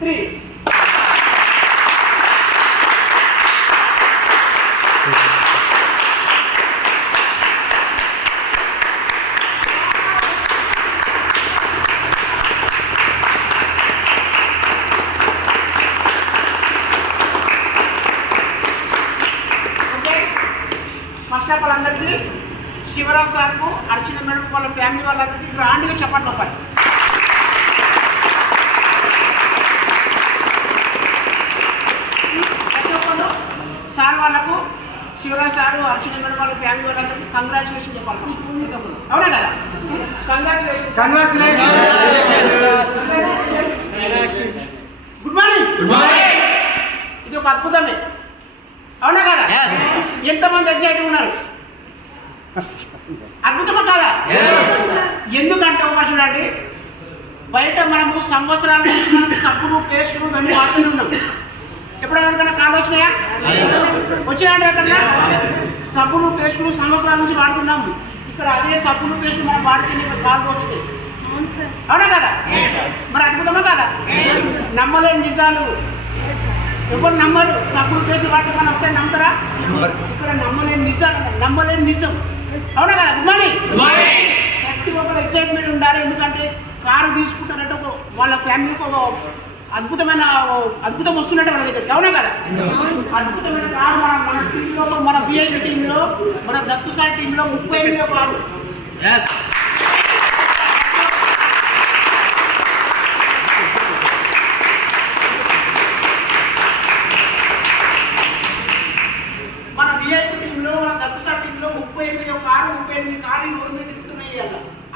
3. First of all అందరికీ శివరాజ్ సార్కు అర్చన madam వాళ్ళ ఫ్యామిలీ వాళ్ళందరికీ గ్రాండ్గా చెప్పండి పని. ప్రతి ఒక్కరు సార్ వాళ్ళకు శివరాజ్ సారు అర్చన మేడం వాళ్ళ ఫ్యామిలీ వాళ్ళందరికీ కంగ్రాచులేషన్ చెప్పాలి. అవునా కదా? కంగ్రాచులేషన్. Good morning. ఇది ఒక అద్భుతమే. అవునా కదా? ఎంతమంది ఎగ్జైటివ్ ఉన్నారు? అద్భుతమా కాదా? ఎందుకంటే ఒక చూడండి, బయట మనము సంవత్సరాల నుంచి మనం సబ్బులు పేస్టులు ఇవన్నీ వాడుతూనే ఉన్నాం. ఎప్పుడైనా ఎవరికైనా కాలు వచ్చినాయా? వచ్చినాయంటే ఎక్కడన్నా సబ్బులు పేస్టులు సంవత్సరాల నుంచి వాడుతున్నాము. ఇక్కడ అదే సబ్బులు పేస్టులు మనం వాడితే కాలు వచ్చినాయి. అవునా కదా? మరి అద్భుతమా కాదా? నమ్మలేని నిజాలు ఎవరు నమ్మరు. సబ్బులు పేస్టులు వాడితే మనం వస్తే నమ్ముతారా? ఇక్కడ నమ్మలేని నిజం. అవునా కదా? Good morning. ప్రతి ఒక్కరు ఎక్సైట్మెంట్ ఉండాలి. ఎందుకంటే కారు తీసుకుంటారంటే ఒక వాళ్ళ ఫ్యామిలీకి ఒక అద్భుతం వస్తున్నట్టు మన దగ్గరికి. అవునా కదా? అద్భుతమైన కారు మన టీంలో, మన బిఎస్సీ టీంలో, మన దత్తు సార్ టీంలో 38వ కారు. మన బిఎస్సీ టీంలో, మన దత్తు సార్ టీంలో 38వ కారు, 38 కార్లు రోడ్డు మీద తిరుగుతున్నాయి.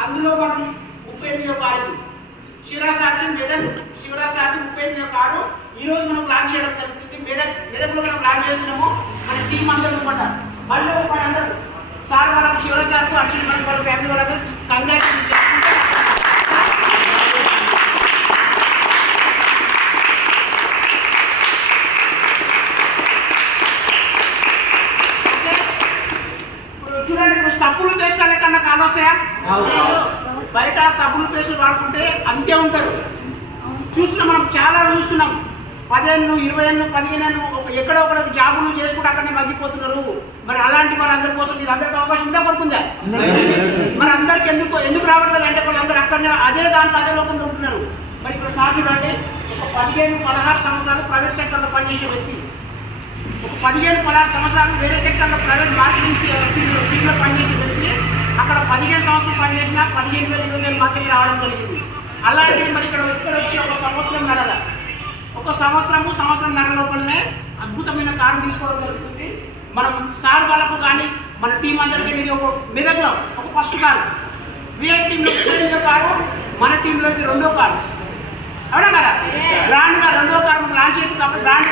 అందులో మనం 38వ కారు శివరాజ్ సార్ది శివరాజ్ సార్ది 38వ కారు ఈరోజు మనం ప్లాన్ చేయడం జరుగుతుంది. మెదక్లో మనం ప్లాన్ చేస్తున్నాము. మన టీం అందరూ అనమాట. మళ్ళీ అందరూ సార్ వాళ్ళకు శివరాజ్ సార్కు అర్చన మేడం వాళ్ళ ఫ్యామిలీ వాళ్ళందరూ కంగ్రాచులేషన్ చేసుకుంటే చూడండి. ఇప్పుడు సబ్బులు పేస్ట్ అనే కన్నా కాలు వస్తాయా? బయట సబ్బులు పేస్టులు వాడుకుంటే అంతే ఉంటారు. మనం చాలా చూస్తున్నాం. 10 ఏళ్ళు 20 ఏళ్ళు 15 ఏళ్ళు ఎక్కడో ఒకటి జాబులు చేసుకుంటే అక్కడనే మగ్గిపోతున్నారు. మరి అలాంటి వాళ్ళందరి కోసం ఇది అందరికీ అవకాశం ఉందా పడుతుందా? మరి అందరికి ఎందుకు రావట్లేదు అంటే వాళ్ళందరూ అక్కడనే అదే లోకంలో ఉంటున్నారు. మరి ఇక్కడ సాధ్యం అంటే ఒక 15-16 సంవత్సరాలు ప్రైవేట్ సెక్టర్లో పనిచేసే వ్యక్తి, ఒక 15-16 సంవత్సరాలు వేరే సెక్టర్లో ప్రైవేట్ మార్కెటింగ్ ఫీల్డ్లో పనిచేసే వ్యక్తి అక్కడ 15 సంవత్సరాలు పనిచేసినా 15,000 20,000 మాత్రమే రావడం జరిగింది. అలాంటిది మరి ఇక్కడ వచ్చి ఒక సంవత్సరంన్నర లోపలనే అద్భుతమైన కారు తీసుకోవడం జరుగుతుంది. మనం సార్ వాళ్ళకు కానీ మన టీం అందరికీ ఇది ఒక మెదక్లో ఒక ఫస్ట్ కారు, విఐపీ టీంలో 2వ కారు, మన టీంలో ఇది 2వ కారు. అవునా కదా? బ్రాండ్గా 2వ కారు మనకు లాంచ్ అయింది కాబట్టి బ్రాండ్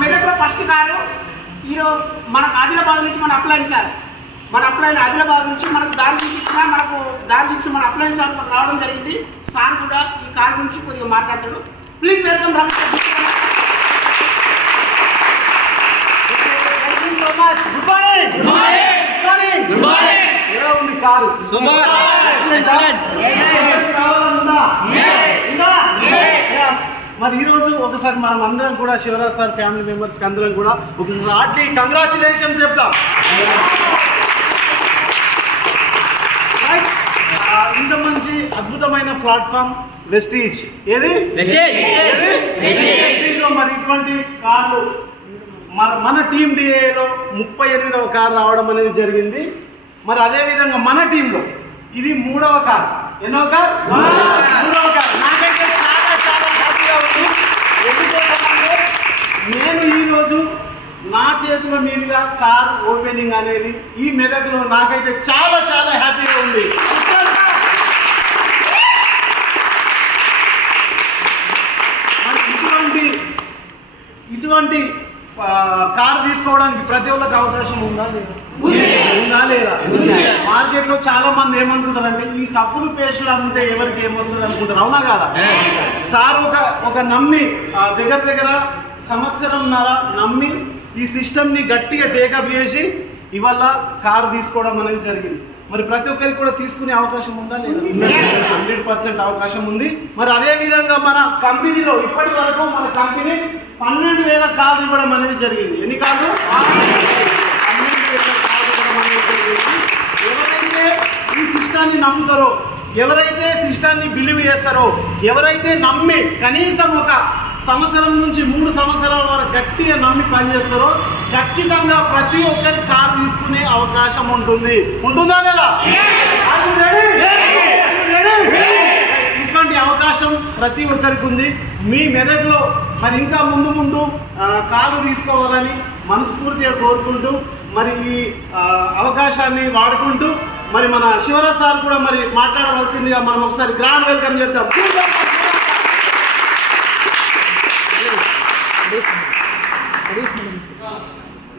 మెదక్లో ఫస్ట్ కారు ఈరోజు మనకు ఆదిలాబాద్ నుంచి మన అప్లైన్ సార్ ఆదిలాబాద్ నుంచి మనకు దారి చూపించిన మన అప్లైన్ సార్ మనకు రావడం జరిగింది. సార్ కూడా ఈ కారు గురించి కొద్దిగా మాట్లాడతాడు. Please welcome Ramesh. Good morning. ఎలా ఉంది కారు? మరి ఈరోజు ఒకసారి మనం అందరం కూడా శివరాజ్ సార్ ఫ్యామిలీ మెంబర్స్కి అందరం కూడా ఒక హార్ట్లీ కంగ్రాచులేషన్స్ చెప్తాం. ఇంత మంచి అద్భుతమైన ప్లాట్ఫామ్ వెస్టీజ్. వెస్టీజ్లో మరి ఇటువంటి కార్లు మన టీం డిఏలో 38వ కారు రావడం అనేది జరిగింది. మరి అదేవిధంగా మన టీంలో ఇది 3వ కారు. ఎన్నో కారు? 3వ కారు. నాకైతే చాలా హ్యాపీగా ఉంది. ఎందుకంటే నేను ఈరోజు నా చేతుల మీదుగా కార్ ఓపెనింగ్ అనేది ఈ మెదక్లో నాకైతే చాలా హ్యాపీగా ఉంది. ఇటువంటి కార్ తీసుకోవడానికి ప్రతి ఒక్కరికి అవకాశం ఉందా లేదా? మార్కెట్లో చాలా మంది ఏమంటుంటారంటే ఈ సబ్బులు పేస్టులు అమ్మితే ఎవరికి ఏమొస్తుంది అనుకుంటారు. అవునా కాదా? సార్ ఒక నమ్మి దగ్గర సంవత్సరంన్నర నమ్మి ఈ సిస్టమ్ని గట్టిగా టేకప్ చేసి ఇవాళ కారు తీసుకోవడం అనేది జరిగింది. మరి ప్రతి ఒక్కరికి కూడా తీసుకునే అవకాశం ఉందా లేదా? 100% అవకాశం ఉంది. మరి అదే విధంగా మన కంపెనీలో ఇప్పటి వరకు మన కంపెనీ 12,000 కార్లు ఇవ్వడం అనేది జరిగింది. ఎన్ని కార్లు? 12,000 కార్లు ఇవ్వడం అనేది జరిగింది. ఎవరైతే ఈ సిస్టాన్ని నమ్ముతారో, ఎవరైతే సిస్టాన్ని బిలీవ్ చేస్తారో, ఎవరైతే నమ్మి కనీసం ఒక సంవత్సరం నుంచి 3 సంవత్సరాల వరకు గట్టిగా నమ్మి పనిచేస్తారో ఖచ్చితంగా ప్రతి ఒక్కరి కారు తీసుకునే అవకాశం ఉంటుంది. ఉంటుందా లేదా? ఇటువంటి అవకాశం ప్రతి ఒక్కరికి ఉంది. మీ మెదడులో మరి ఇంకా ముందు ముందు కారు తీసుకోవాలని మనస్ఫూర్తిగా కోరుకుంటూ మరి ఈ అవకాశాన్ని వాడుకుంటూ మరి మన శివరాజ్ సార్ కూడా మరి మాట్లాడవలసిందిగా మనం ఒకసారి గ్రాండ్ వెల్కమ్ చేద్దాం. Harish madam.